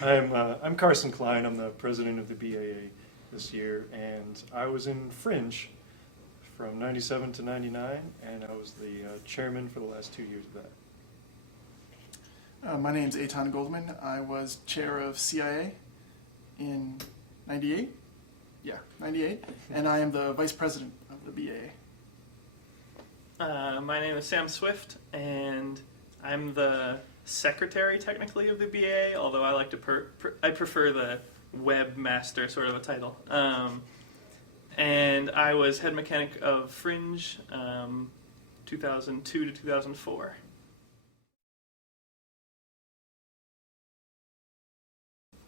I'm Carson Klein. I'm the president of the BAA this year, and I was in Fringe from '97 to '99, and I was the chairman for the last 2 years of that. My name's Eitan Goldman. I was chair of CIA in '98. Yeah, '98, and I am the vice president of the BAA. My name is Sam Swift, and I'm the secretary, technically, of the BAA, although I like to I prefer the webmaster sort of a title. And I was head mechanic of Fringe, 2002 to 2004.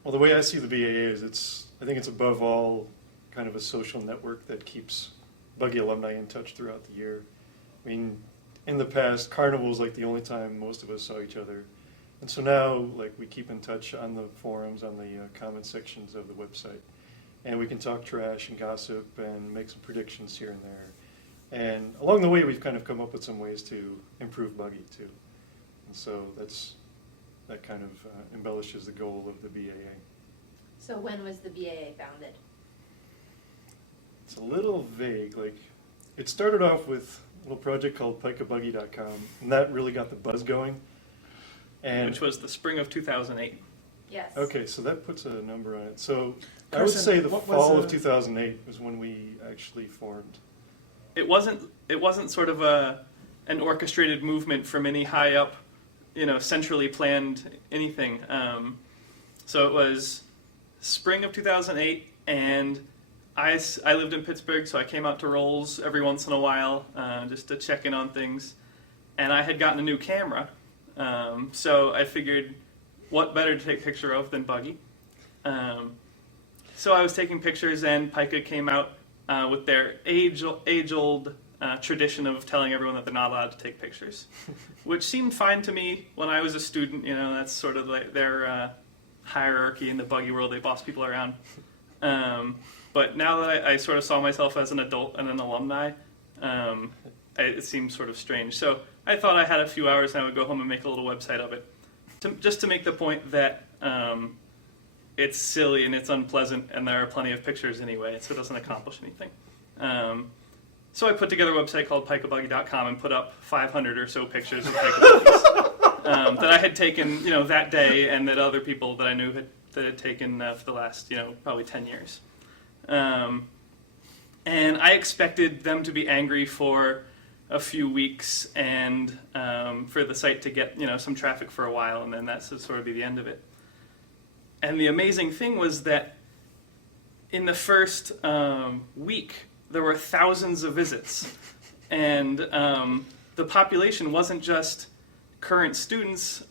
Well, the way I see the BAA is I think it's above all kind of a social network that keeps Buggy alumni in touch throughout the year. I mean, in the past, Carnival was like the only time most of us saw each other. And so now, like, we keep in touch on the forums, on the comment sections of the website. And we can talk trash and gossip and make some predictions here and there. And along the way, we've kind of come up with some ways to improve Buggy, too. And so that kind of embellishes the goal of the BAA. So when was the BAA founded? It's a little vague. Like, it started off with a little project called pikabuggy.com, and that really got the buzz going. And Which was the spring of 2008. Yes. okay, so that puts a number on it. So I Carson, would say the what was fall the- of 2008 was when we actually formed. It wasn't sort of an orchestrated movement from any high up, centrally planned anything. So it was spring of 2008, and I lived in Pittsburgh, so I came out to Rolls every once in a while just to check in on things. And I had gotten a new camera, so I figured what better to take a picture of than Buggy. So I was taking pictures, and Pika came out with their age-old tradition of telling everyone that they're not allowed to take pictures, which seemed fine to me when I was a student. That's sort of like their hierarchy in the Buggy world. They boss people around. But now that I sort of saw myself as an adult and an alumni, it seemed sort of strange. So I thought I had a few hours and I would go home and make a little website of it, just to make the point that it's silly and it's unpleasant and there are plenty of pictures anyway, so it doesn't accomplish anything. So I put together a website called pikabuggy.com and put up 500 or so pictures of pikabuggies that I had taken that day, and that other people that I knew had taken for the last probably 10 years. And I expected them to be angry for a few weeks and for the site to get some traffic for a while, and then that's sort of be the end of it. And the amazing thing was that in the first week, there were thousands of visits. And the population wasn't just current students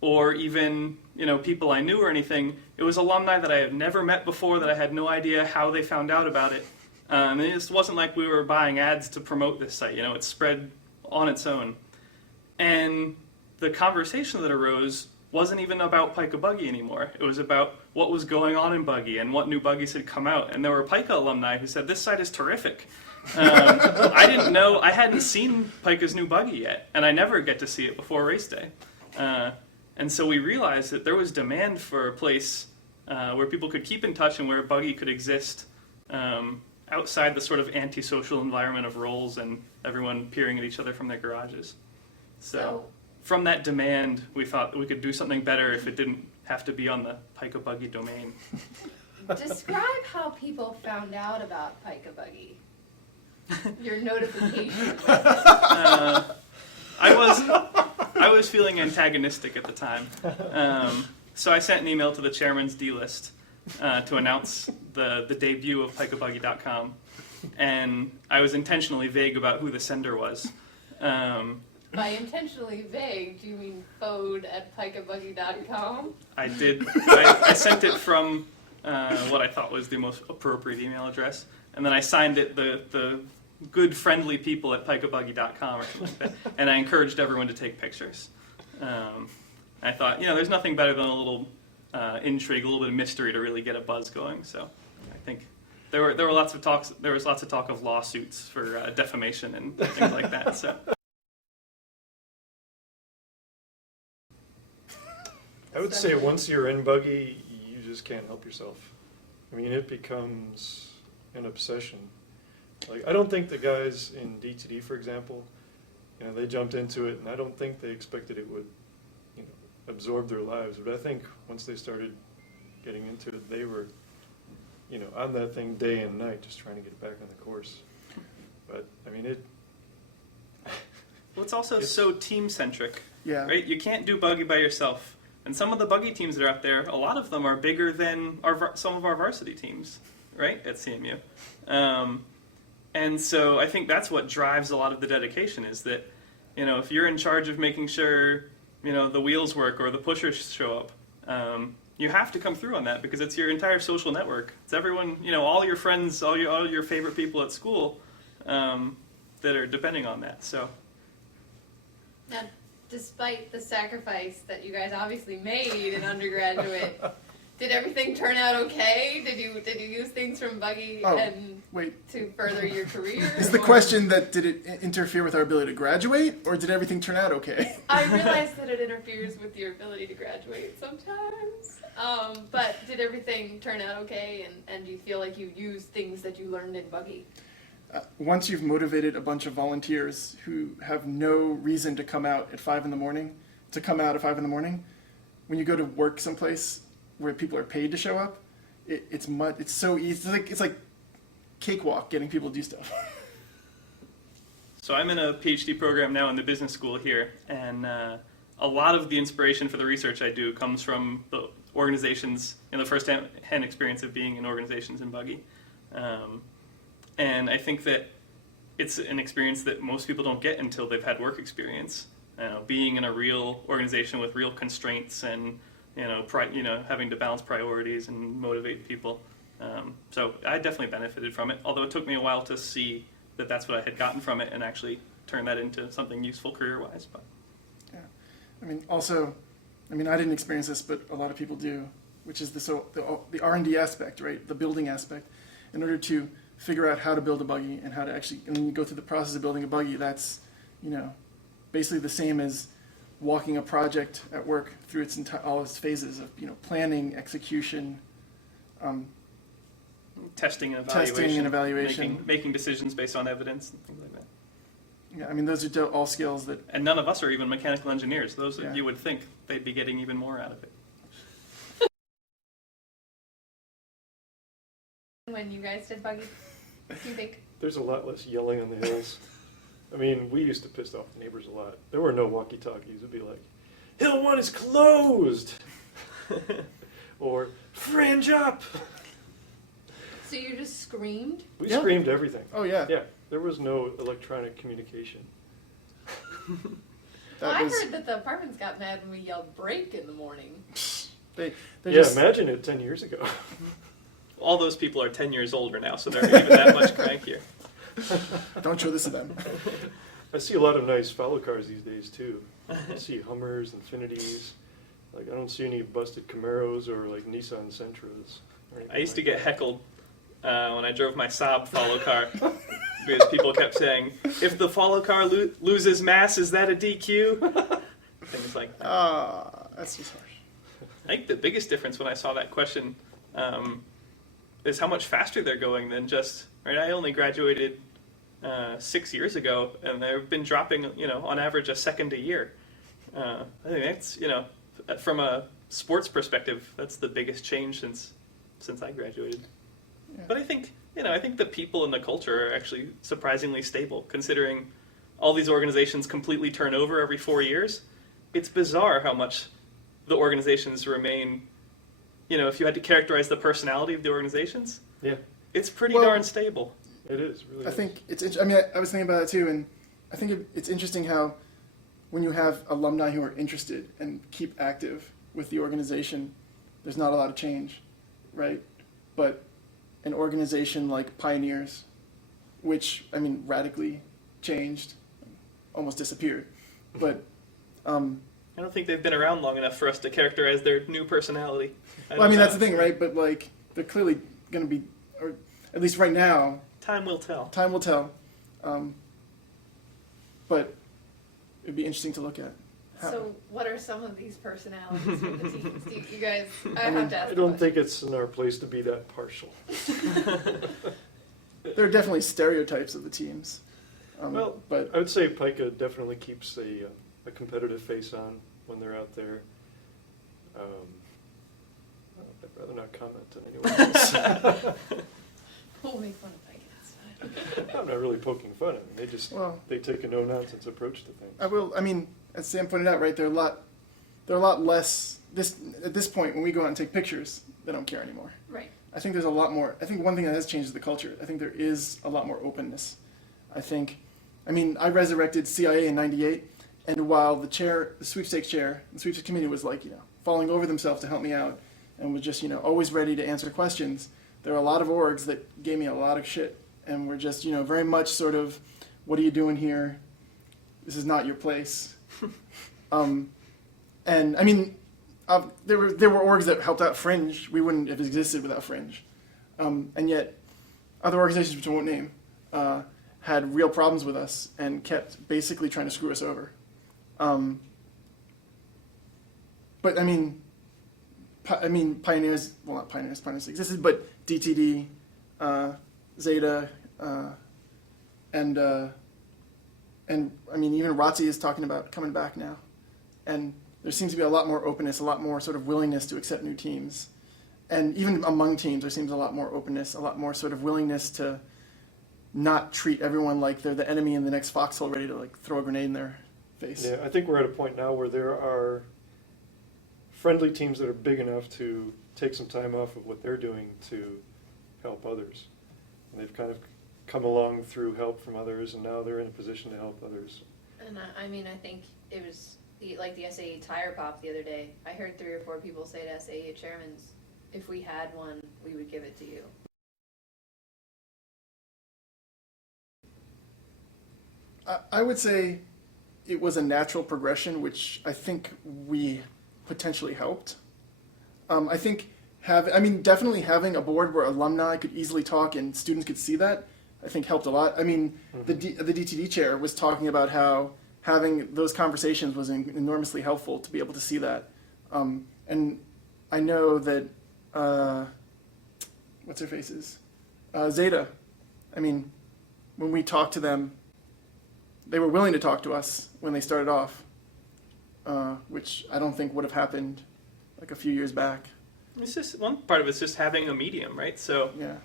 or even people I knew or anything. It was alumni that I had never met before, that I had no idea how they found out about it. And it just wasn't like we were buying ads to promote this site. It spread on its own. And the conversation that arose wasn't even about Pika Buggy anymore. It was about what was going on in Buggy and what new Buggies had come out. And there were Pika alumni who said, "This site is terrific." I didn't know, I hadn't seen Pika's new Buggy yet, and I never get to see it before race day. And so we realized that there was demand for a place where people could keep in touch and where Buggy could exist outside the sort of antisocial environment of Rolls and everyone peering at each other from their garages. So from that demand, we thought that we could do something better if it didn't have to be on the Pika Buggy domain. Describe how people found out about Pika Buggy. Your notification. I was feeling antagonistic at the time, so I sent an email to the chairman's D-list to announce the debut of pikabuggy.com, and I was intentionally vague about who the sender was. By intentionally vague, do you mean phone@pikabuggy.com? I did. I sent it from what I thought was the most appropriate email address, and then I signed it the good friendly people at pikabuggy.com or something like that, and I encouraged everyone to take pictures. I thought, there's nothing better than a little intrigue, a little bit of mystery to really get a buzz going. So I think there were lots of talks. There was lots of talk of lawsuits for defamation and things like that. So. I would say once you're in buggy, you just can't help yourself. I mean, it becomes an obsession. Like, I don't think the guys in D2D, for example, you know, they jumped into it, and I don't think they expected it would, you know, absorb their lives. But I think once they started getting into it, they were, you know, on that thing day and night, just trying to get back on the course. But I mean, it. Well, it's also so team-centric, Yeah. right? You can't do buggy by yourself. And some of the buggy teams that are out there, a lot of them are bigger than some of our varsity teams, right, at CMU. And so I think that's what drives a lot of the dedication is that, you know, if you're in charge of making sure, you know, the wheels work or the pushers show up, you have to come through on that because it's your entire social network. It's everyone, you know, all your friends, all your favorite people at school that are depending on that. So. Now, despite the sacrifice that you guys obviously made in undergraduate, did everything turn out okay? Did you use things from buggy and Wait. to further your career? Is the question that did it interfere with our ability to graduate, or did everything turn out okay? I realize that it interferes with your ability to graduate sometimes, but did everything turn out okay, and do you feel like you used things that you learned in buggy? Once you've motivated a bunch of volunteers who have no reason to come out at 5 a.m, when you go to work someplace where people are paid to show up, it's so easy. It's like cakewalk getting people to do stuff. So I'm in a PhD program now in the business school here, and a lot of the inspiration for the research I do comes from the organizations and the first-hand experience of being in organizations in buggy. And I think that it's an experience that most people don't get until they've had work experience. Being in a real organization with real constraints and having to balance priorities and motivate people. So I definitely benefited from it, although it took me a while to see that that's what I had gotten from it and actually turn that into something useful career-wise. But Yeah, I didn't experience this, but a lot of people do, which is the R&D aspect, right? The building aspect. In order to figure out how to build a buggy and how to actually, and when you go through the process of building a buggy, that's, you know, basically the same as walking a project at work through all its phases of, you know, planning, execution, testing and evaluation. Making decisions based on evidence and things like that. Yeah, those are all skills that. And none of us are even mechanical engineers. Those Yeah. You would think they'd be getting even more out of it. When you guys did buggy, do you think? There's a lot less yelling on the hills. I mean, we used to piss off the neighbors a lot. There were no walkie-talkies. It'd be like, Hill 1 is closed! Or, fringe up! So you just screamed? We Yeah. screamed everything. Oh yeah. Yeah, there was no electronic communication. That I was, heard that the apartments got mad when we yelled break in the morning. they're Yeah, just, imagine it 10 years ago. All those people are 10 years older now, so they're even that much crankier. don't show this to them. I see a lot of nice follow cars these days, too. I see Hummers, Infinities. Like, I don't see any busted Camaros or, like, Nissan Sentras. or anything I used to like get heckled when I drove my Saab follow car because people kept saying, if the follow car loses mass, is that a DQ? Things like that. That's just harsh. I think the biggest difference when I saw that question is how much faster they're going than just, right, I only graduated 6 years ago, and they've been dropping, on average a second a year. I think that's, from a sports perspective, that's the biggest change since I graduated. Yeah. But I think, I think the people and the culture are actually surprisingly stable, considering all these organizations completely turn over every 4 years. It's bizarre how much the organizations remain, if you had to characterize the personality of the organizations, Yeah, it's pretty Well, darn stable. it is, really I is. think it's. I was thinking about that too, and I think it's interesting how when you have alumni who are interested and keep active with the organization, there's not a lot of change, right? But an organization like Pioneers, which radically changed, almost disappeared, but. I don't think they've been around long enough for us to characterize their new personality. That's the thing, right? But they're clearly going to be, or at least right now, Time will tell. time will tell. But it'd be interesting to look at. So what are some of these personalities for the teams? Do you guys, I have to ask I the don't question. think it's in our place to be that partial. There are definitely stereotypes of the teams. Well, but I would say Pica definitely keeps a competitive face on when they're out there. I'd rather not comment on anyone else. We'll make fun of Pike, it's fine. I'm not really poking fun at them. They take a no-nonsense approach to things. I mean, as Sam pointed out, right, they're a lot less, at this point, when we go out and take pictures, they don't care anymore. Right. I think there's a lot more, I think one thing that has changed is the culture. I think there is a lot more openness. I resurrected CIA in '98, and while the sweepstakes chair, the sweepstakes committee was like, falling over themselves to help me out, and was just, always ready to answer questions, there are a lot of orgs that gave me a lot of shit, and were just, very much sort of, what are you doing here? This is not your place. And I mean, there were orgs that helped out Fringe. We wouldn't have existed without Fringe. And yet, other organizations, which I won't name, had real problems with us and kept basically trying to screw us over. But pioneers, well, not pioneers, pioneers existed, but DTD, Zeta, and even ROTC is talking about coming back now. And there seems to be a lot more openness, a lot more sort of willingness to accept new teams. And even among teams, there seems a lot more openness, a lot more sort of willingness to not treat everyone like they're the enemy in the next foxhole ready to throw a grenade in their face. Yeah, I think we're at a point now where there are friendly teams that are big enough to take some time off of what they're doing to help others. And they've kind of come along through help from others, and now they're in a position to help others. And I think it was like the SAE tire pop the other day. I heard 3 or 4 people say to SAE chairmans, if we had one, we would give it to you. I would say it was a natural progression, which I think we potentially helped. I think definitely having a board where alumni could easily talk and students could see that, I think helped a lot. The DTD chair was talking about how having those conversations was enormously helpful to be able to see that. And I know that, what's her faces? Zeta, when we talked to them, they were willing to talk to us when they started off, which I don't think would have happened a few years back. It's just one part of it's just having a medium, right? So Yeah.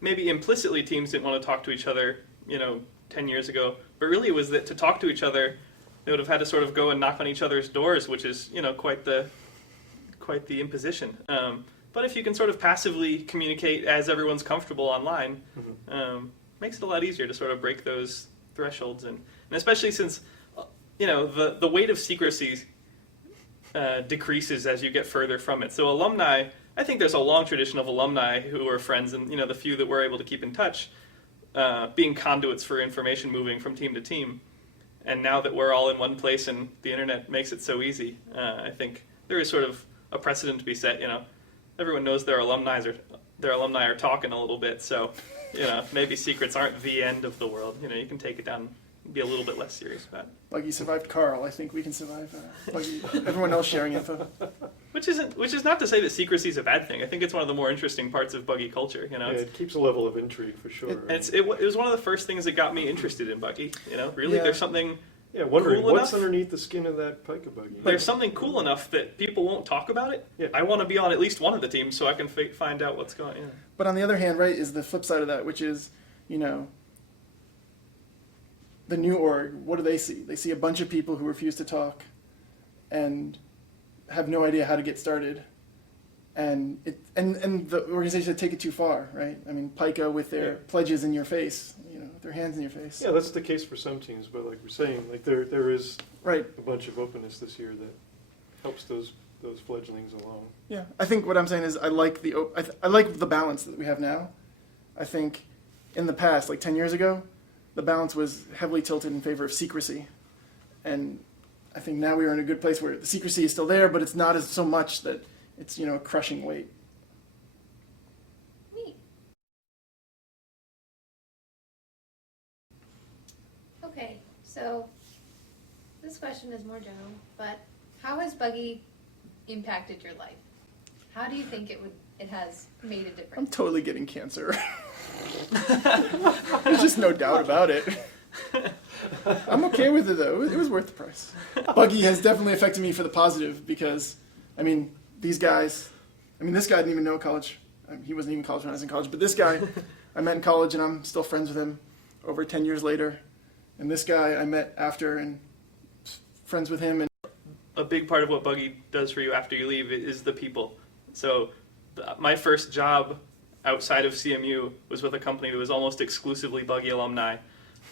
maybe implicitly teams didn't want to talk to each other, 10 years ago, but really it was that to talk to each other, they would have had to sort of go and knock on each other's doors, which is, quite the imposition. But if you can sort of passively communicate as everyone's comfortable online, makes it a lot easier to sort of break those thresholds, and especially since the weight of secrecy decreases as you get further from it. So alumni, I think there's a long tradition of alumni who are friends, and the few that we're able to keep in touch, being conduits for information moving from team to team. And now that we're all in one place and the internet makes it so easy, I think there is sort of a precedent to be set. Everyone knows their alumni are talking a little bit, so maybe secrets aren't the end of the world. You can take it down, be a little bit less serious about it. Buggy survived Carl. I think we can survive Buggy. Everyone else sharing info. Which is not to say that secrecy is a bad thing. I think it's one of the more interesting parts of Buggy culture. Yeah, it keeps a level of intrigue for sure. It was one of the first things that got me interested in Buggy. Really, Yeah. there's something. Yeah, wondering cool what's enough? underneath the skin of that Pica buggy. There's something cool enough that people won't talk about it. Yeah. I want to be on at least one of the teams so I can find out what's going on. But on the other hand, right, is the flip side of that, which is, the new org, what do they see? They see a bunch of people who refuse to talk and have no idea how to get started. And the organizations that take it too far, right? Pica with their pledges in your face, with their hands in your face. Yeah, that's the case for some teams, but like we're saying, there is Right. a bunch of openness this year that helps those fledglings along. Yeah, I think what I'm saying is I like the balance that we have now. I think in the past, like 10 years ago, the balance was heavily tilted in favor of secrecy. And I think now we are in a good place where the secrecy is still there, but it's not as so much that it's, a crushing weight. Neat. Okay, so This question is more general, but how has buggy impacted your life? How do you think it has made a I'm difference? totally getting cancer. There's just no doubt about it. I'm okay with it though. It was worth the price. Buggy has definitely affected me for the positive because, I mean, these guys, this guy didn't even know college. He wasn't even in college when I was in college, but this guy I met in college and I'm still friends with him over 10 years later. And this guy I met after and friends with him. And A big part of what Buggy does for you after you leave is the people. So my first job outside of CMU was with a company that was almost exclusively Buggy alumni.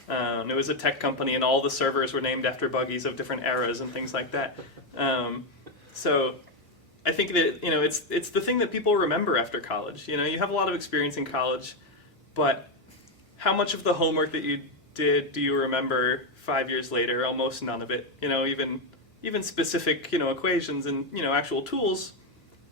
It was a tech company, and all the servers were named after buggies of different eras and things like that. So I think that it's the thing that people remember after college. You have a lot of experience in college, but how much of the homework that you did do you remember 5 years later? Almost none of it. Even specific equations and actual tools.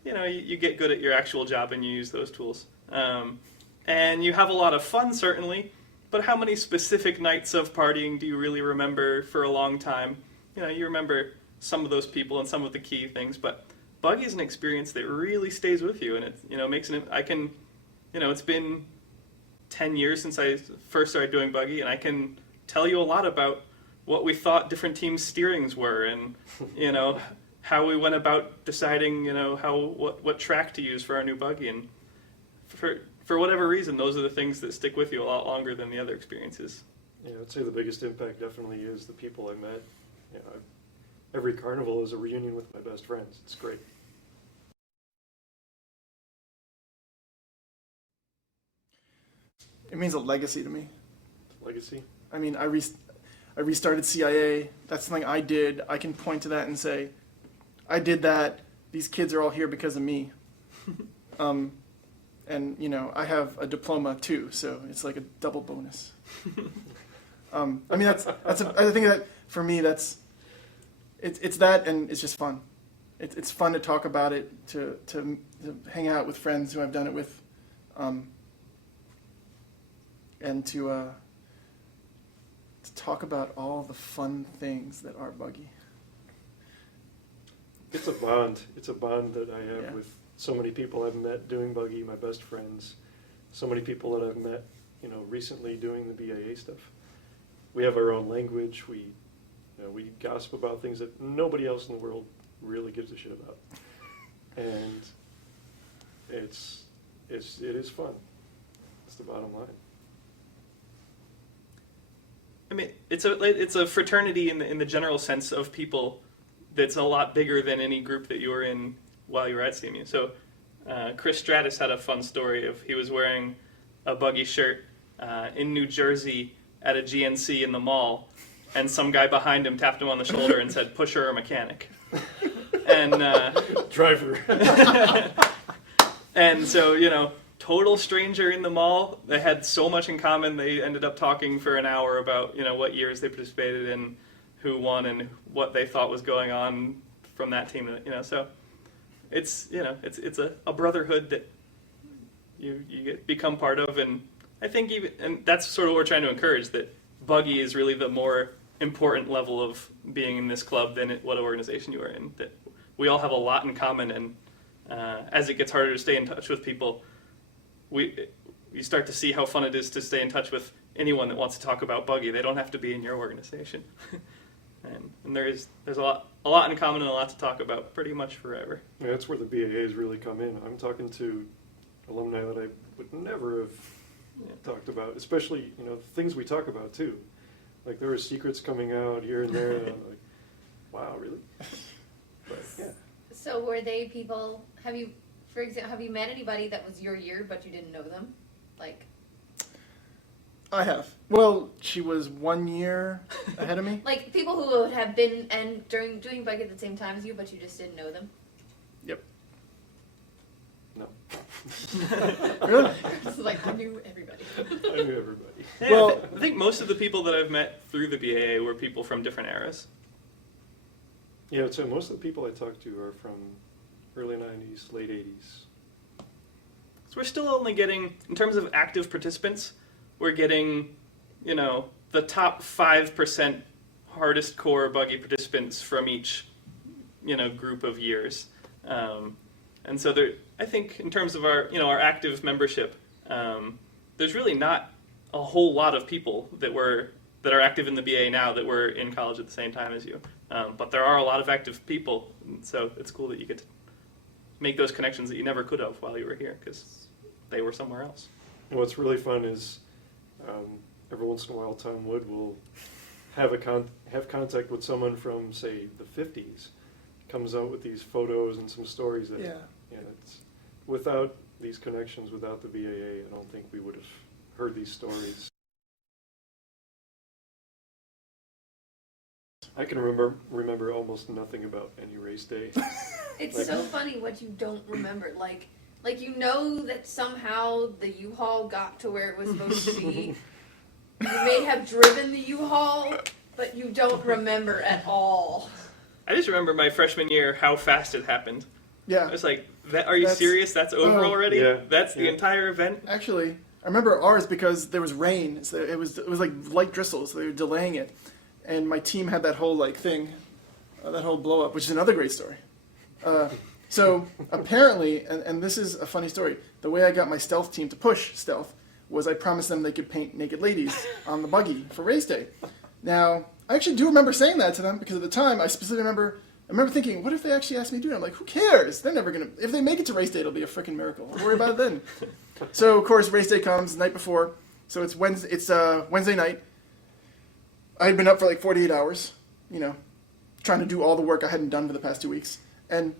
You get good at your actual job and you use those tools. And you have a lot of fun, certainly. But how many specific nights of partying do you really remember for a long time? You remember some of those people and some of the key things, but Buggy is an experience that really stays with you, and it makes an. It's been 10 years since I first started doing Buggy, and I can tell you a lot about what we thought different teams' steerings were, and how we went about deciding what track to use for our new Buggy, and for whatever reason, those are the things that stick with you a lot longer than the other experiences. Yeah, I'd say the biggest impact definitely is the people I met. Every carnival is a reunion with my best friends. It's great. it means a legacy to me. Legacy? I restarted CIA. That's something I did. I can point to that and say, I did that. These kids are all here because of me. And I have a diploma too, so it's like a double bonus. I think that for me, it's that, and it's just fun. It's fun to talk about it, to hang out with friends who I've done it with, and to talk about all the fun things that are Buggy. It's a bond. It's a bond that I have Yeah. with so many people I've met doing Buggy, my best friends. So many people that I've met, recently doing the BAA stuff. We have our own language. We gossip about things that nobody else in the world really gives a shit about. And it is fun. It's the bottom line. It's a fraternity in the general sense of people that's a lot bigger than any group that you were in while you were at CMU. So Chris Stratus had a fun story of he was wearing a Buggy shirt in New Jersey at a GNC in the mall, and some guy behind him tapped him on the shoulder and said, "Pusher or mechanic?" And Driver. and so total stranger in the mall. They had so much in common. They ended up talking for an hour about what years they participated in, who won, and what they thought was going on from that team. So it's it's a brotherhood that you become part of, and I think and that's sort of what we're trying to encourage, that Buggy is really the more important level of being in this club than what organization you are in. That we all have a lot in common, and as it gets harder to stay in touch with people, you start to see how fun it is to stay in touch with anyone that wants to talk about Buggy. They don't have to be in your organization. And there's a lot in common and a lot to talk about pretty much forever. Yeah, that's where the BAAs really come in. I'm talking to alumni that I would never have talked about, especially, things we talk about too. Like there were secrets coming out here and there, and I'm like, wow, really? But, yeah. So were they people, have you met anybody that was your year but you didn't know them? Like, I have. Well, she was 1 year ahead of me. like people who would have been doing Buggy at the same time as you, but you just didn't know them? Yep. No. Really? It's like, I knew everybody. I knew everybody. Yeah, Well- I think most of the people that I've met through the BAA were people from different eras. Yeah, so most of the people I talk to are from early 90s, late 80s. So we're still only getting, in terms of active participants, we're getting, the top 5% hardest core buggy participants from each, group of years. And so there, I think in terms of our active membership, there's really not a whole lot of people that are active in the BAA now that were in college at the same time as you. But there are a lot of active people, so it's cool that you get to make those connections that you never could have while you were here because they were somewhere else. What's really fun is every once in a while Tom Wood will have contact with someone from, say, the 50s, comes out with these photos and some stories that, it's, without these connections, without the BAA, I don't think we would have heard these stories. I can remember almost nothing about any race day. It's so funny what you don't remember. Like that somehow the U-Haul got to where it was supposed to be. You may have driven the U-Haul, but you don't remember at all. I just remember my freshman year how fast it happened. Yeah. I was like, are you serious? That's over already? Yeah. That's the entire event? Actually, I remember ours because there was rain. So it was like light drizzles. So they were delaying it. And my team had that whole thing, that whole blow up, which is another great story. So apparently, and this is a funny story, the way I got my stealth team to push stealth was I promised them they could paint naked ladies on the buggy for race day. Now, I actually do remember saying that to them because at the time I specifically remember thinking, what if they actually asked me to do it? I'm like, who cares? They're never going to, if they make it to race day, it'll be a freaking miracle. Don't worry about it then. So, of course, race day comes the night before. So it's Wednesday night. I had been up for 48 hours, trying to do all the work I hadn't done for the past 2 weeks. And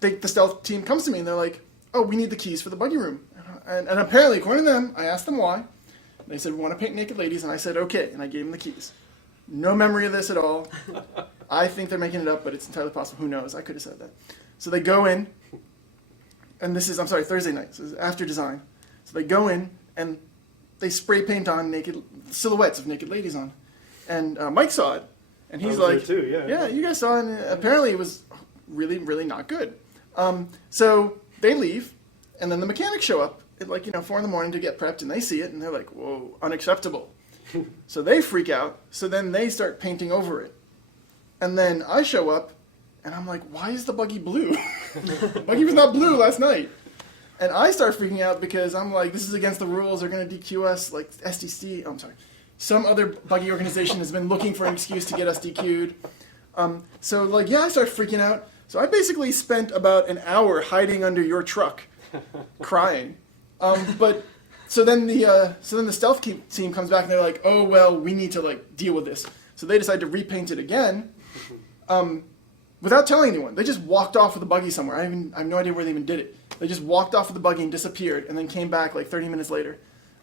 the stealth team comes to me and they're like, oh, we need the keys for the buggy room. And apparently, according to them, I asked them why. They said, we want to paint naked ladies. And I said, okay. And I gave them the keys. No memory of this at all. I think they're making it up, but it's entirely possible. Who knows? I could have said that. So they go in, and Thursday night. So this is after design. So they go in, and they spray paint on naked silhouettes of naked ladies on. And Mike saw it, and he's like, there too, yeah, you guys saw it, and apparently it was really, really not good. So they leave, and then the mechanics show up at 4 a.m. to get prepped, and they see it, and they're like, whoa, unacceptable. So they freak out, so then they start painting over it. And then I show up, and I'm like, why is the buggy blue? The buggy was not blue last night. And I start freaking out because I'm like, this is against the rules. They're going to DQ us, like SDC. Oh, I'm sorry. Some other buggy organization has been looking for an excuse to get us DQ'd. I start freaking out. So I basically spent about an hour hiding under your truck, crying. So then the stealth team comes back and they're like, oh well, we need to deal with this. So they decide to repaint it again, without telling anyone. They just walked off with the buggy somewhere. I have no idea where they even did it. They just walked off with the buggy and disappeared, and then came back 30 minutes later,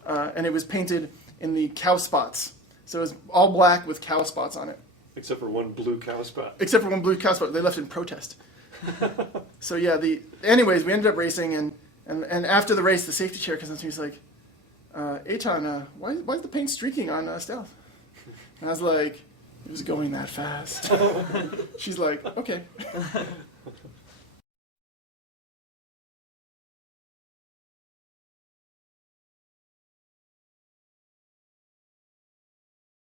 and it was painted in the cow spots. So it was all black with cow spots on it. Except for one blue cow spot. Except for one blue cow spot. They left in protest. So yeah, anyways, we ended up racing, and after the race, the safety chair comes up to me. He's like, Eitan, why is the paint streaking on stealth? And I was like, it was going that fast. She's like, okay.